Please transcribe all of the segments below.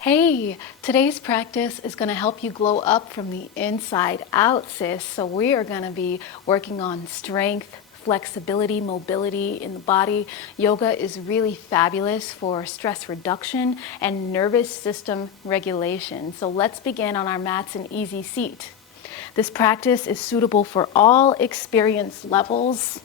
Hey, today's practice is going to help you glow up from the inside out, sis. So we are going to be working on strength, flexibility, mobility in the body. Yoga is really fabulous for stress reduction and nervous system regulation. So let's begin on our mats in easy seat. This practice is suitable for all experience levels.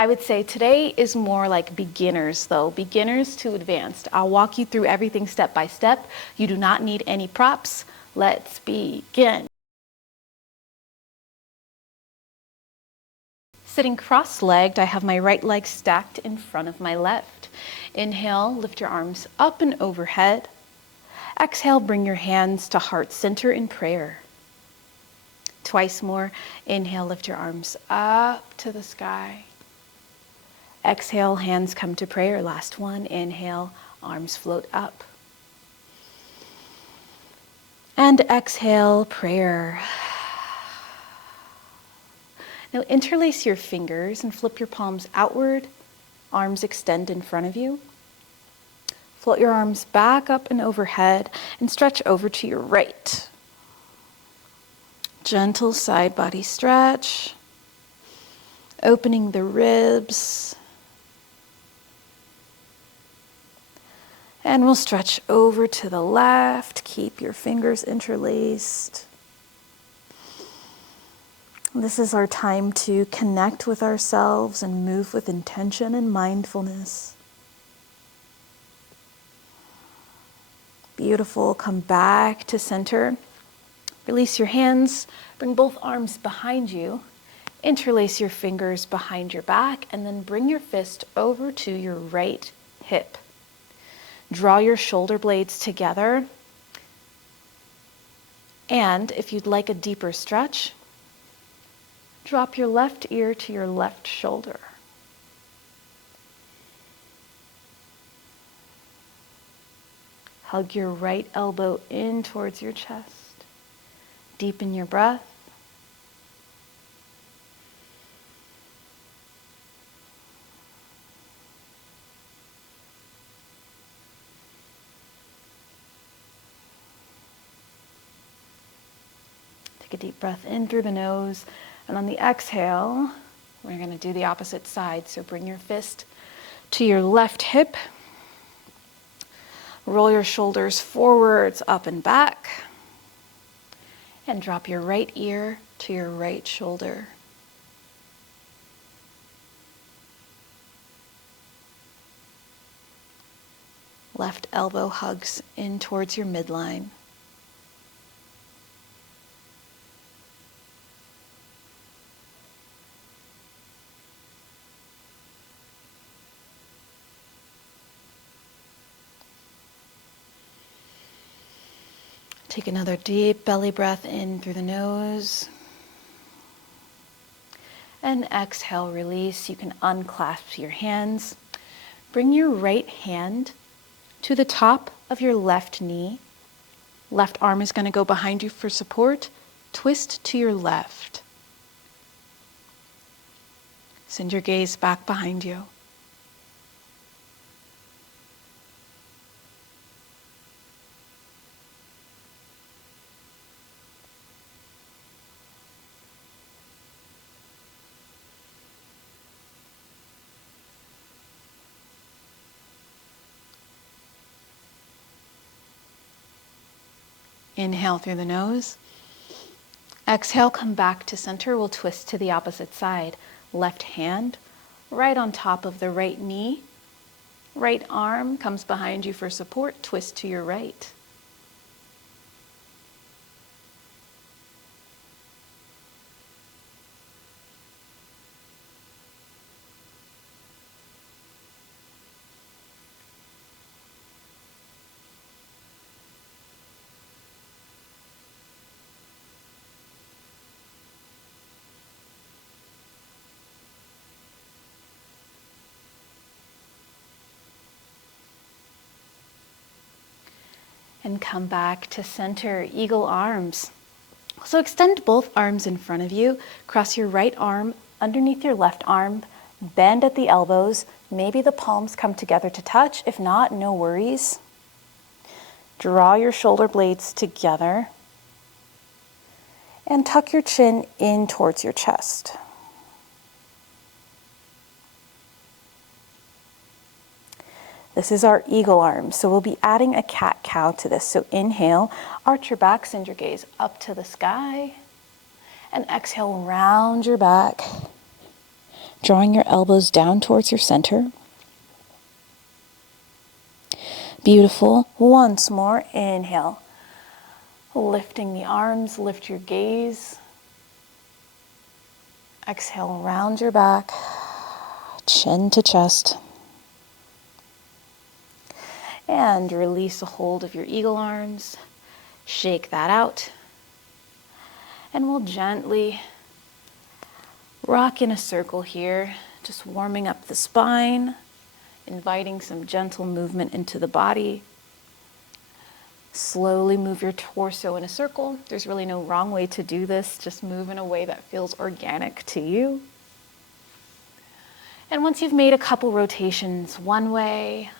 I would say today is more like beginners though, beginners to advanced. I'll walk you through everything step by step. You do not need any props. Let's begin. Sitting cross-legged, I have my right leg stacked in front of my left. Inhale, lift your arms up and overhead. Exhale, bring your hands to heart center in prayer. Twice more. Inhale, lift your arms up to the sky. Exhale, hands come to prayer. Last one. Inhale, arms float up. And exhale, prayer. Now interlace your fingers and flip your palms outward. Arms extend in front of you. Float your arms back up and overhead and stretch over to your right. Gentle side body stretch. Opening the ribs. And we'll stretch over to the left. Keep your fingers interlaced. This is our time to connect with ourselves and move with intention and mindfulness. Beautiful. Come back to center. Release your hands. Bring both arms behind you. Interlace your fingers behind your back and then bring your fist over to your right hip. Draw your shoulder blades together. And if you'd like a deeper stretch, drop your left ear to your left shoulder. Hug your right elbow in towards your chest. Deepen your breath. Take a deep breath in through the nose, and on the exhale, we're going to do the opposite side. So bring your fist to your left hip. Roll your shoulders forwards, up and back. And drop your right ear to your right shoulder. Left elbow hugs in towards your midline. Take another deep belly breath in through the nose. And exhale, release. You can unclasp your hands. Bring your right hand to the top of your left knee. Left arm is going to go behind you for support. Twist to your left. Send your gaze back behind you. Inhale through the nose. Exhale, come back to center. We'll twist to the opposite side. Left hand right on top of the right knee. Right arm comes behind you for support. Twist to your right. And come back to center, eagle arms. So extend both arms in front of you, cross your right arm underneath your left arm, bend at the elbows, maybe the palms come together to touch. If not, no worries. Draw your shoulder blades together and tuck your chin in towards your chest. This is our eagle arm, so we'll be adding a cat-cow to this. So inhale, arch your back, send your gaze up to the sky, and exhale, round your back, drawing your elbows down towards your center. Beautiful. Once more, inhale, lifting the arms, lift your gaze. Exhale, round your back, chin to chest. And release a hold of your eagle arms. Shake that out. And we'll gently rock in a circle here, just warming up the spine, inviting some gentle movement into the body. Slowly move your torso in a circle. There's really no wrong way to do this. Just move in a way that feels organic to you. And once you've made a couple rotations one way,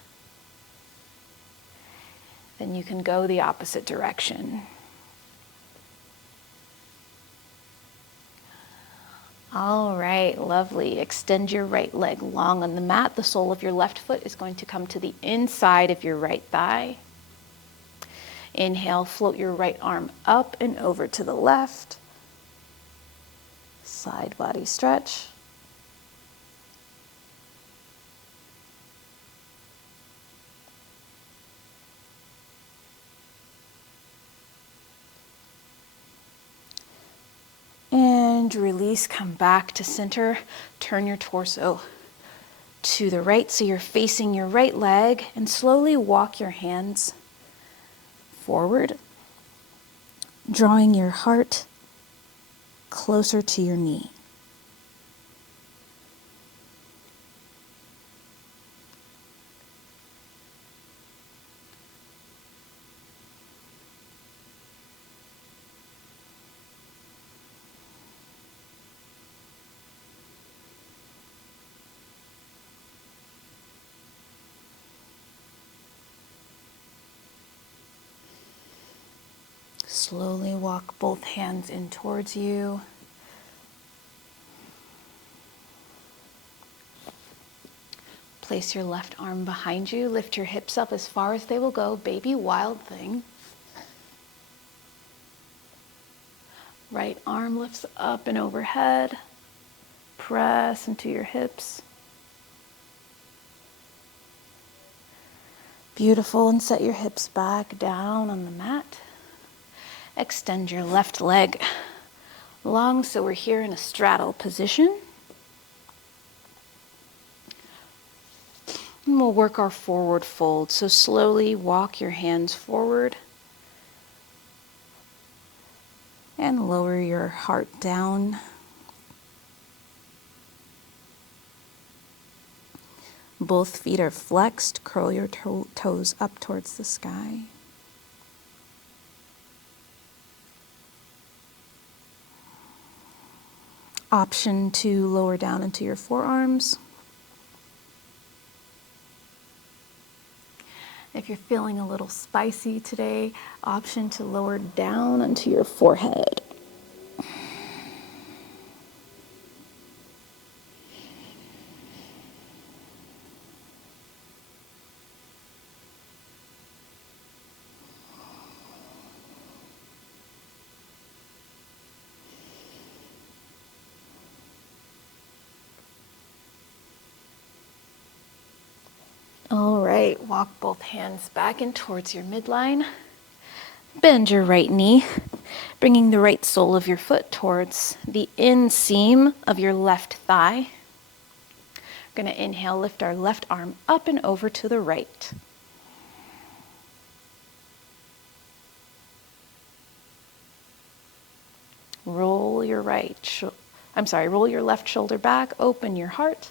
then you can go the opposite direction. All right, lovely. Extend your right leg long on the mat. The sole of your left foot is going to come to the inside of your right thigh. Inhale, float your right arm up and over to the left. Side body stretch. And release, come back to center. Turn your torso to the right so you're facing your right leg, and slowly walk your hands forward, drawing your heart closer to your knee. Slowly walk both hands in towards you. Place your left arm behind you. Lift your hips up as far as they will go. Baby wild thing. Right arm lifts up and overhead. Press into your hips. Beautiful. And set your hips back down on the mat. Extend your left leg long so we're here in a straddle position. And we'll work our forward fold. So slowly walk your hands forward and lower your heart down. Both feet are flexed. Curl your toes up towards the sky. Option to lower down into your forearms. If you're feeling a little spicy today, option to lower down onto your forehead. All right, walk both hands back in towards your midline. Bend your right knee, bringing the right sole of your foot towards the inseam of your left thigh. We're going to inhale, lift our left arm up and over to the right. Roll your roll your left shoulder back, open your heart.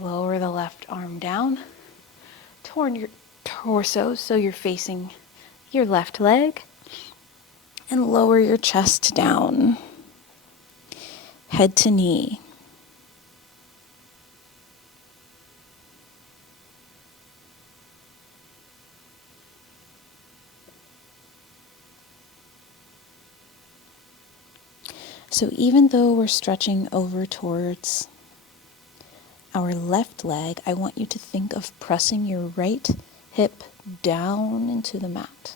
Lower the left arm down, turn your torso so you're facing your left leg, and lower your chest down. head to knee. So even though we're stretching over towards our left leg, I want you to think of pressing your right hip down into the mat.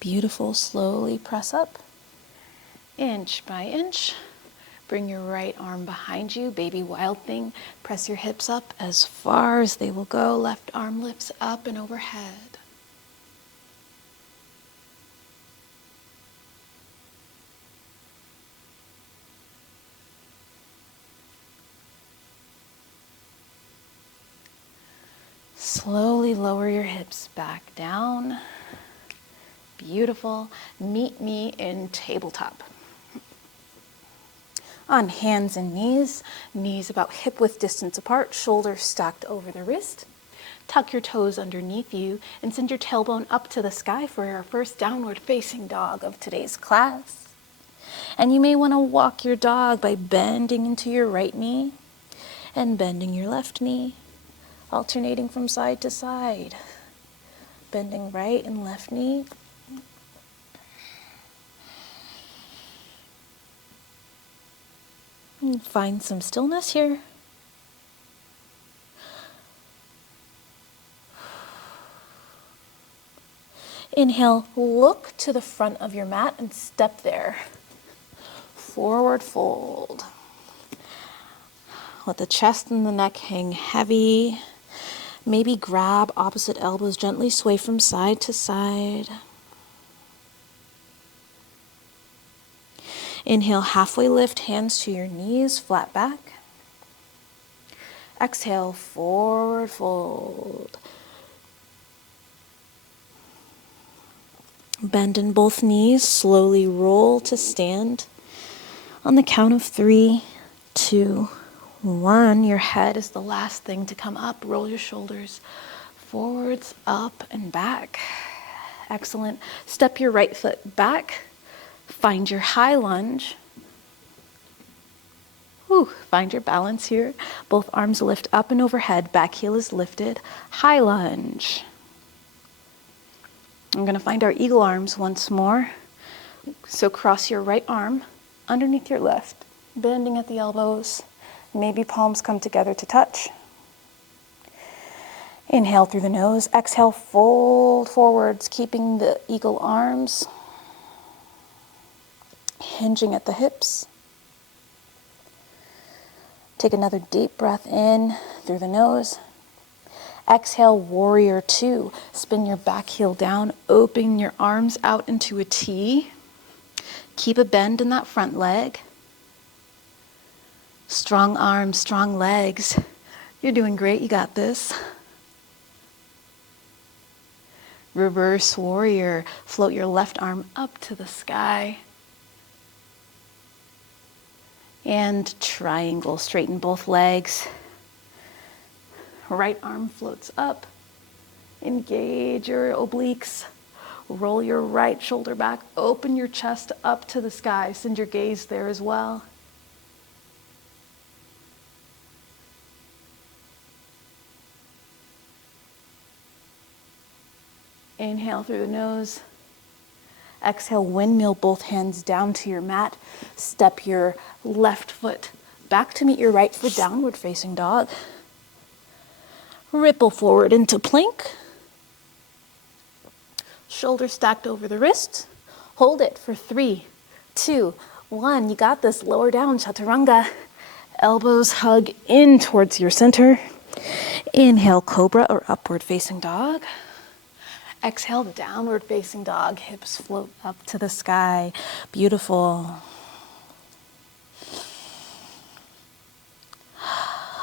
Beautiful. Slowly press up, inch by inch. Bring your right arm behind you, baby wild thing. Press your hips up as far as they will go. Left arm lifts up and overhead. Slowly lower your hips back down. Beautiful. Meet me in tabletop. On hands and knees, knees about hip width distance apart, shoulders stacked over the wrist. Tuck your toes underneath you and send your tailbone up to the sky for our first downward facing dog of today's class. And you may want to walk your dog by bending into your right knee and bending your left knee, alternating from side to side. Bending right and left knee. And find some stillness here. Inhale, look to the front of your mat and step there. Forward fold. Let the chest and the neck hang heavy. Maybe grab opposite elbows, gently sway from side to side. Inhale, halfway lift, hands to your knees, flat back. Exhale, forward fold. Bend in both knees, slowly roll to stand. On the count of 3, 2, 1, your head is the last thing to come up. Roll your shoulders forwards, up, and back. Excellent. Step your right foot back. Find your high lunge. Find your balance here. Both arms lift up and overhead. Back heel is lifted. High lunge. I'm going to find our eagle arms once more. So cross your right arm underneath your left, bending at the elbows. Maybe palms come together to touch. Inhale through the nose. Exhale, fold forwards, keeping the eagle arms. Hinging at the hips. Take another deep breath in through the nose. Exhale, warrior 2. Spin your back heel down, open your arms out into a T. Keep a bend in that front leg. Strong arms, strong legs. You're doing great, you got this. Reverse warrior. Float your left arm up to the sky. And triangle, straighten both legs. Right arm floats up. Engage your obliques. Roll your right shoulder back. Open your chest up to the sky. Send your gaze there as well. Inhale through the nose. Exhale, windmill both hands down to your mat. Step your left foot back to meet your right for downward facing dog. Ripple forward into plank. Shoulders stacked over the wrist. Hold it for 3, 2, 1. You got this. Lower down, chaturanga. Elbows hug in towards your center. Inhale, cobra or upward facing dog. Exhale, downward facing dog. Hips float up to the sky. Beautiful.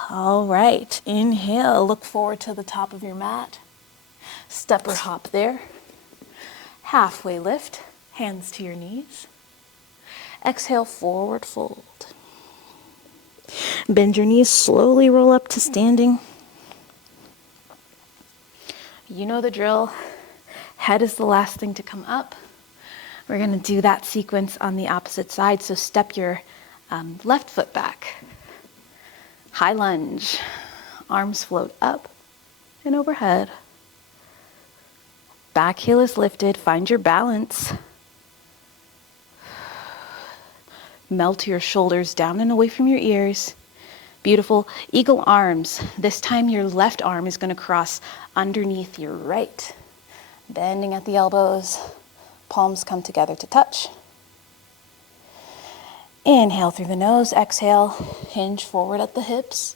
All right, inhale, look forward to the top of your mat. Step or hop there. Halfway lift, hands to your knees. Exhale, forward fold. Bend your knees, slowly roll up to standing. You know the drill. Head is the last thing to come up. We're gonna do that sequence on the opposite side, so step your left foot back. High lunge. Arms float up and overhead. Back heel is lifted. Find your balance. Melt your shoulders down and away from your ears. Beautiful. Eagle arms. This time your left arm is going to cross underneath your right. Bending at the elbows. Palms come together to touch. Inhale through the nose. Exhale. Hinge forward at the hips.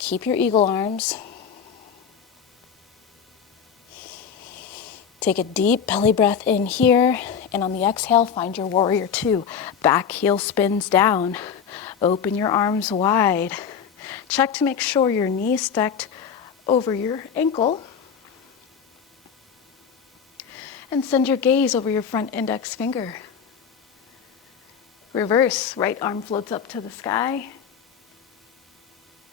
Keep your eagle arms. Take a deep belly breath in here, and on the exhale, find your warrior two. Back heel spins down. Open your arms wide. Check to make sure your knee is stacked over your ankle. And send your gaze over your front index finger. Reverse, right arm floats up to the sky.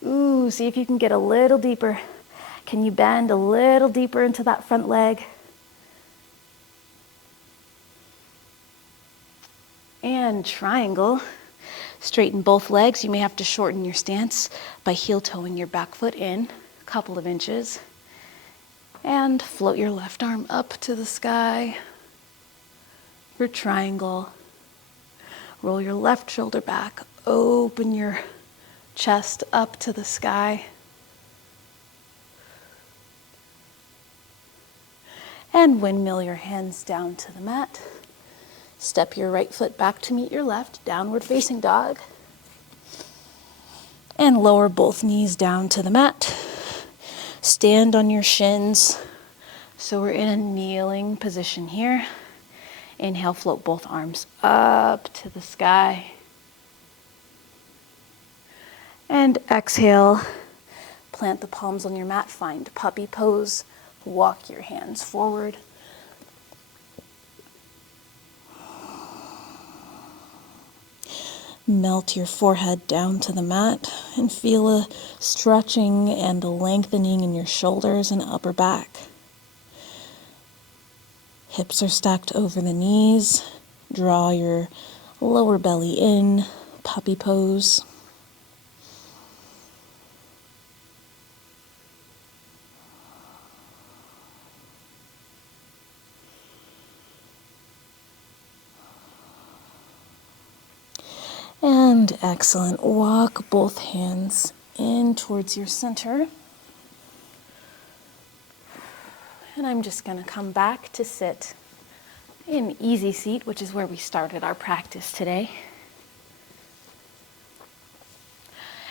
Ooh, see if you can get a little deeper. Can you bend a little deeper into that front leg? And triangle. Straighten both legs. You may have to shorten your stance by heel toeing your back foot in a couple of inches. And float your left arm up to the sky for triangle. Roll your left shoulder back. Open your chest up to the sky. And windmill your hands down to the mat. Step your right foot back to meet your left, downward facing dog. And lower both knees down to the mat. Stand on your shins. So we're in a kneeling position here. Inhale, float both arms up to the sky. And exhale, plant the palms on your mat, find puppy pose. Walk your hands forward. Melt your forehead down to the mat and feel a stretching and a lengthening in your shoulders and upper back. Hips are stacked over the knees. Draw your lower belly in, puppy pose. And excellent. Walk both hands in towards your center. And I'm just going to come back to sit in easy seat, which is where we started our practice today.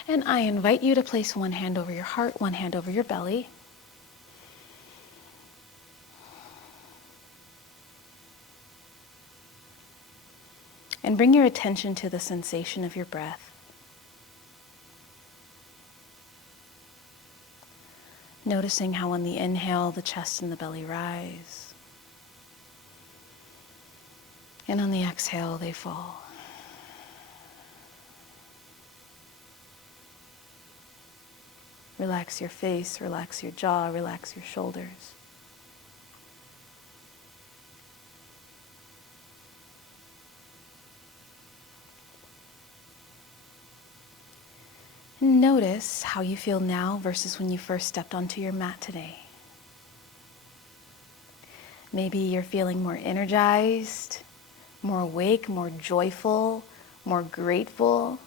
And I invite you to place one hand over your heart, one hand over your belly. And bring your attention to the sensation of your breath. Noticing how on the inhale, the chest and the belly rise. And on the exhale, they fall. Relax your face, relax your jaw, relax your shoulders. Notice how you feel now versus when you first stepped onto your mat today. Maybe you're feeling more energized, more awake, more joyful, more grateful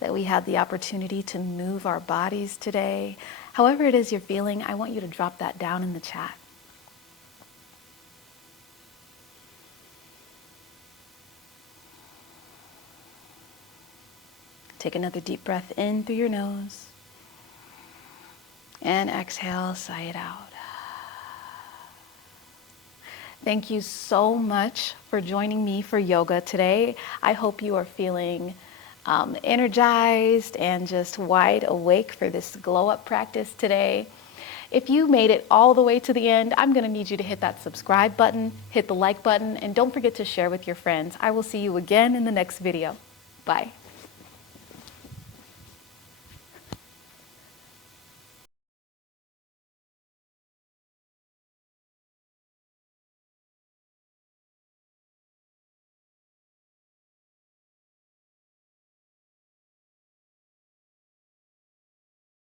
that we had the opportunity to move our bodies today. However it is you're feeling, I want you to drop that down in the chat. Take another deep breath in through your nose. And exhale, sigh it out. Thank you so much for joining me for yoga today. I hope you are feeling energized and just wide awake for this glow up practice today. If you made it all the way to the end, I'm going to need you to hit that subscribe button, hit the like button, and don't forget to share with your friends. I will see you again in the next video. Bye.